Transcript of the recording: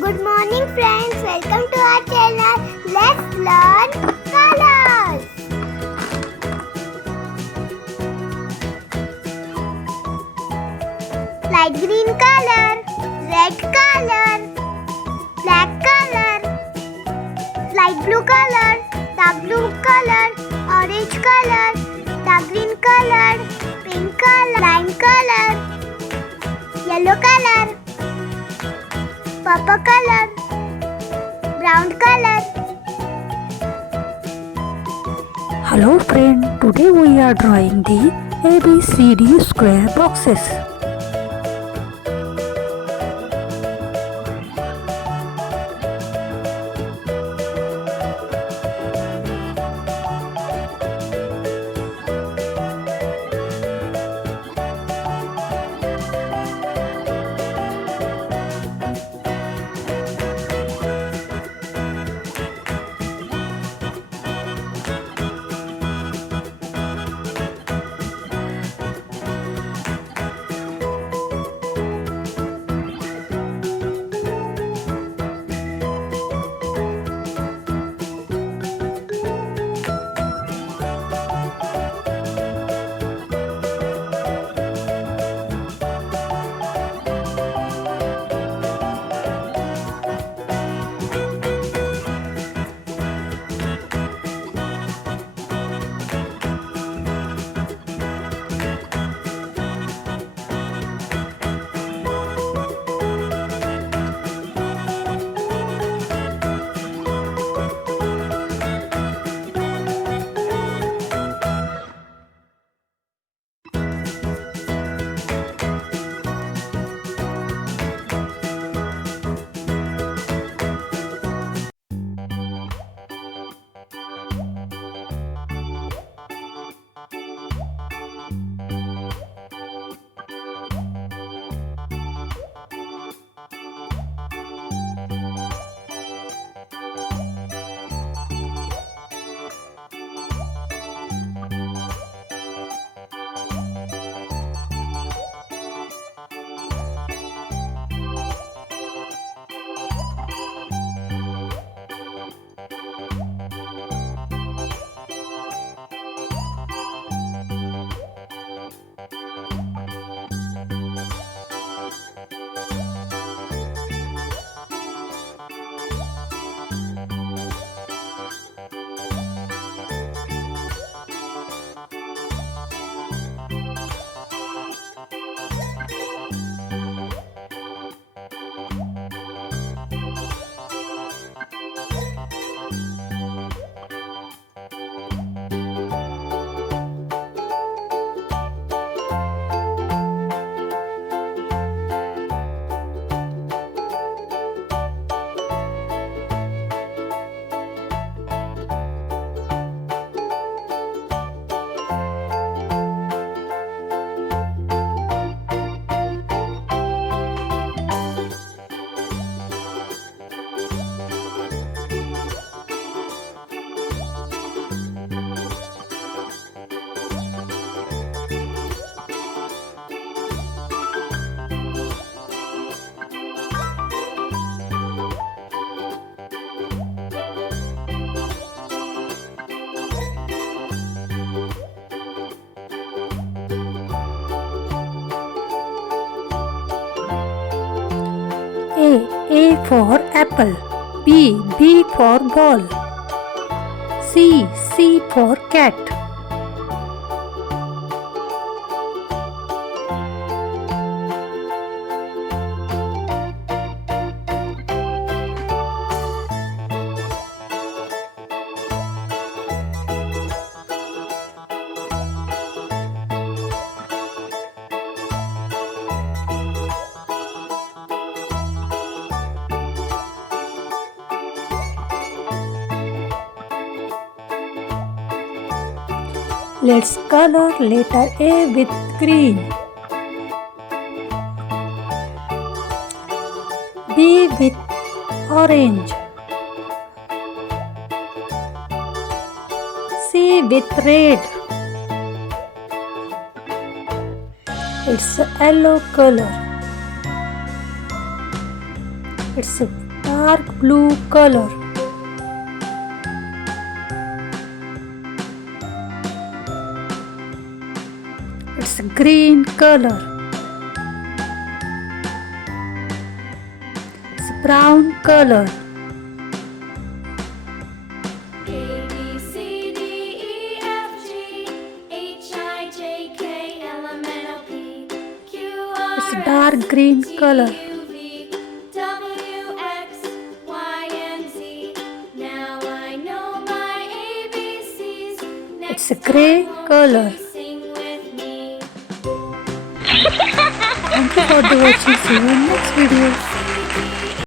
Good morning friends, welcome to our channel. Let's learn colors. Light green color, red color, black color, light blue color, dark blue color, orange color, dark green color, pink color, lime color, yellow color, purple color, brown color. Hello friend, today we are drawing the ABCD square boxes. A for apple, B for ball, C for cat. Let's color letter A with green, B with orange, C with red. It's a yellow color. It's a dark blue color. It's green color. It's brown color. It's dark green color. It's a gray color. Thank you for the watching. See you in next video.